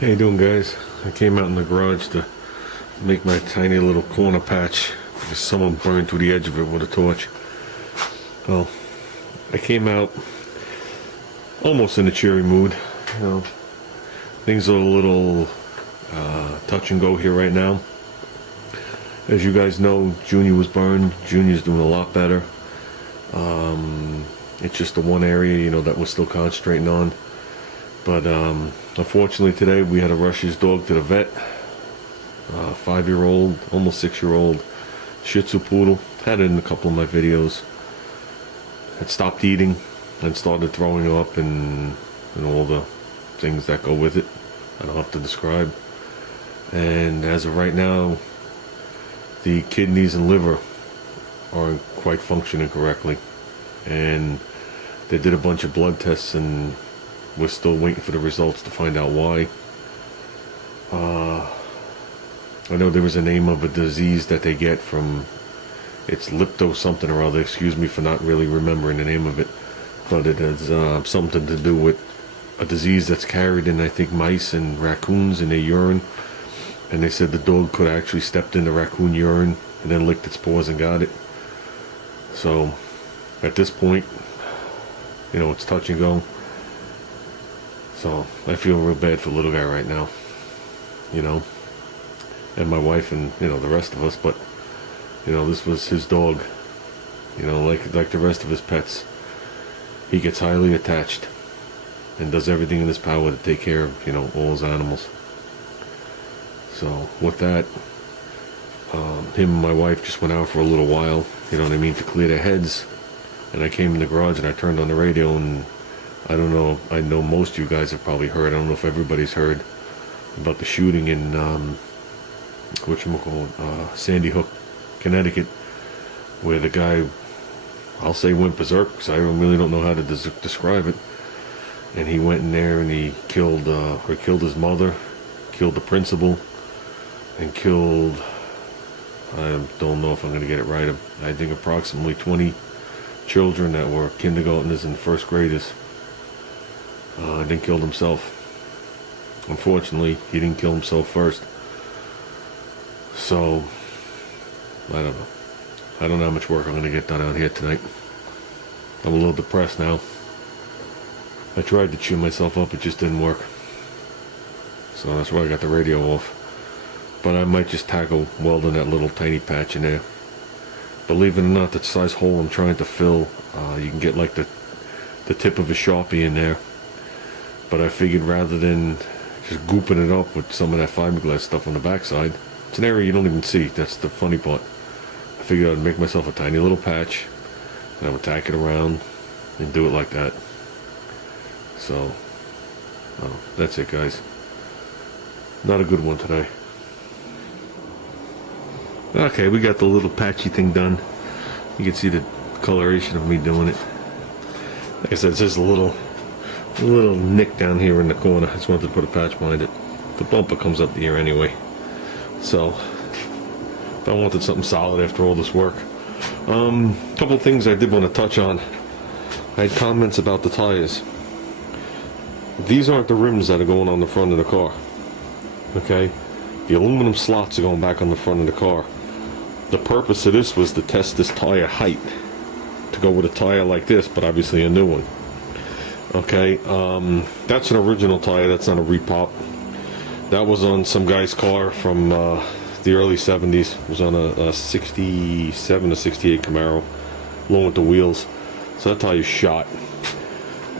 How you doing, guys? I came out in the garage to make my tiny little corner patch because someone burned to the edge of it with a torch. Well, I came out almost in a cheery mood. You know, things are a little touch and go here right now. As you guys know, Junior was burned. Junior's doing a lot better. It's just the one area, you know, that we're still concentrating on. But unfortunately today we had to rush his dog to the vet. 5-year-old, almost 6-year-old Shih Tzu poodle. Had it in a couple of my videos. Had stopped eating and started throwing up and all the things that go with it. I don't have to describe. And as of right now, the kidneys and liver aren't quite functioning correctly. And they did a bunch of blood tests and we're still waiting for the results to find out why. I know there was a name of a disease that they get from, it's lepto something or other, excuse me for not really remembering the name of it, but it has something to do with a disease that's carried in, I think, mice and raccoons in their urine. And they said the dog could have actually stepped in the raccoon urine and then licked its paws and got it. So at this point, you know, it's touch and go. So I feel real bad for the little guy right now, you know, and my wife and, you know, the rest of us. But, you know, this was his dog, you know, like the rest of his pets. He gets highly attached and does everything in his power to take care of, you know, all his animals. So with that, him and my wife just went out for a little while, you know what I mean, to clear their heads. And I came in the garage and I turned on the radio, and I don't know, I know most of you guys have probably heard, I don't know if everybody's heard about the shooting in Sandy Hook, Connecticut, where the guy, I'll say, went berserk because I really don't know how to describe it. And he went in there and he killed his mother, killed the principal, and killed, I don't know if I'm going to get it right, I think approximately 20 children that were kindergartners and first graders. Then killed himself. Unfortunately, he didn't kill himself first. So, I don't know. I don't know how much work I'm going to get done out here tonight. I'm a little depressed now. I tried to cheer myself up, it just didn't work. So that's why I got the radio off. But I might just tackle welding that little tiny patch in there. Believe it or not, that size hole I'm trying to fill, you can get like the tip of a Sharpie in there. But I figured rather than just gooping it up with some of that fiberglass stuff on the backside, it's an area you don't even see. That's the funny part. I figured I'd make myself a tiny little patch, and I would tack it around and do it like that. So, that's it, guys. Not a good one today. Okay, we got the little patchy thing done. You can see the coloration of me doing it. Like I said, it's just a little nick down here in the corner. I just wanted to put a patch behind it. The bumper comes up the ear anyway. So, I wanted something solid after all this work. Couple of things I did want to touch on. I had comments about the tires. These aren't the rims that are going on the front of the car. Okay? The aluminum slots are going back on the front of the car. The purpose of this was to test this tire height, to go with a tire like this, but obviously a new one. Okay, that's an original tire, that's not a repop. That was on some guy's car from the early 70s. It was on a 67 or 68 Camaro, along with the wheels. So that tire's shot.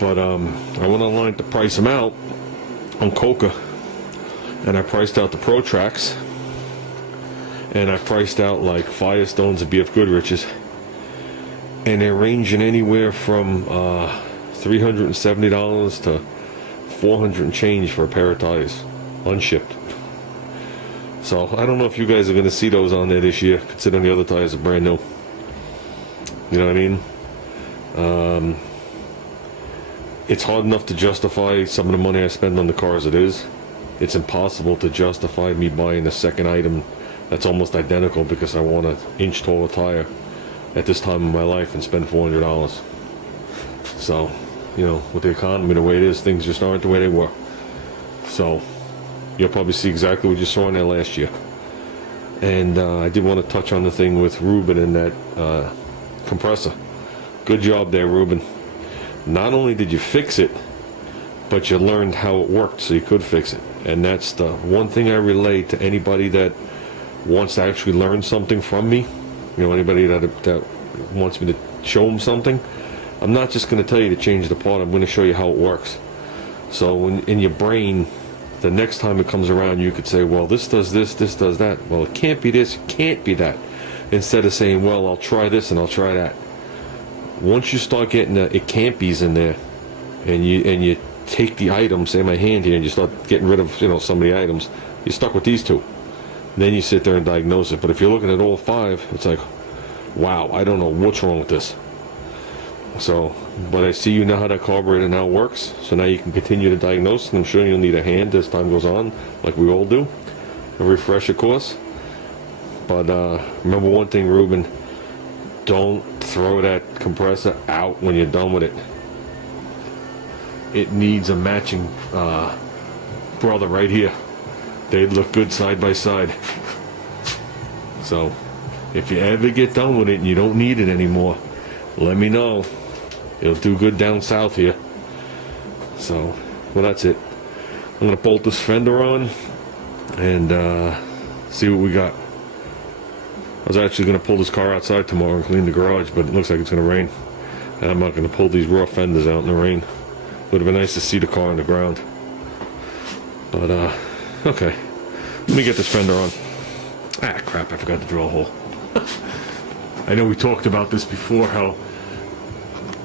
But I went online to price them out on Coca, and I priced out the Pro Tracks, and I priced out like Firestones and BF Goodrich's, and they're ranging anywhere from $370 to $400 and change for a pair of tires, unshipped. So I don't know if you guys are going to see those on there this year, considering the other tires are brand new. You know what I mean? It's hard enough to justify some of the money I spend on the car as it is. It's impossible to justify me buying a second item that's almost identical because I want an inch taller tire at this time of my life and spend $400. So, you know, with the economy the way it is, things just aren't the way they were. So, you'll probably see exactly what you saw in there last year. And I did want to touch on the thing with Ruben and that compressor. Good job there, Ruben. Not only did you fix it, but you learned how it worked so you could fix it. And that's the one thing I relate to anybody that wants to actually learn something from me. You know, anybody that wants me to show them something. I'm not just going to tell you to change the part, I'm going to show you how it works. So when, in your brain, the next time it comes around, you could say, well, this does this, this does that. Well, it can't be this, it can't be that. Instead of saying, well, I'll try this and I'll try that. Once you start getting the it can't be's in there, and you take the items, say my hand here, and you start getting rid of, you know, some of the items, you're stuck with these two. Then you sit there and diagnose it. But if you're looking at all five, it's like, wow, I don't know what's wrong with this. So, but I see you know how that carburetor now works, so now you can continue to diagnose, and I'm sure you'll need a hand as time goes on, like we all do, a refresher course. But remember one thing, Ruben, don't throw that compressor out when you're done with it. It needs a matching brother right here. They'd look good side by side. So, if you ever get done with it and you don't need it anymore, let me know. It'll do good down south here. So, well, that's it. I'm gonna bolt this fender on and see what we got. I was actually gonna pull this car outside tomorrow and clean the garage, but it looks like it's gonna rain. And I'm not gonna pull these raw fenders out in the rain. Would have been nice to see the car on the ground. But okay. Let me get this fender on. Ah, crap! I forgot to drill a hole. I know we talked about this before, how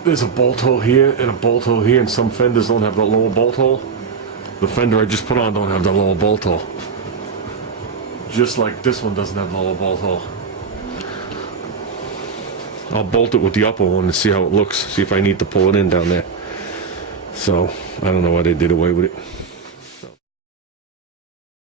there's a bolt hole here and a bolt hole here, and some fenders don't have the lower bolt hole. The fender I just put on don't have the lower bolt hole. Just like this one doesn't have the lower bolt hole. I'll bolt it with the upper one to see how it looks, see if I need to pull it in down there. So, I don't know why they did away with it.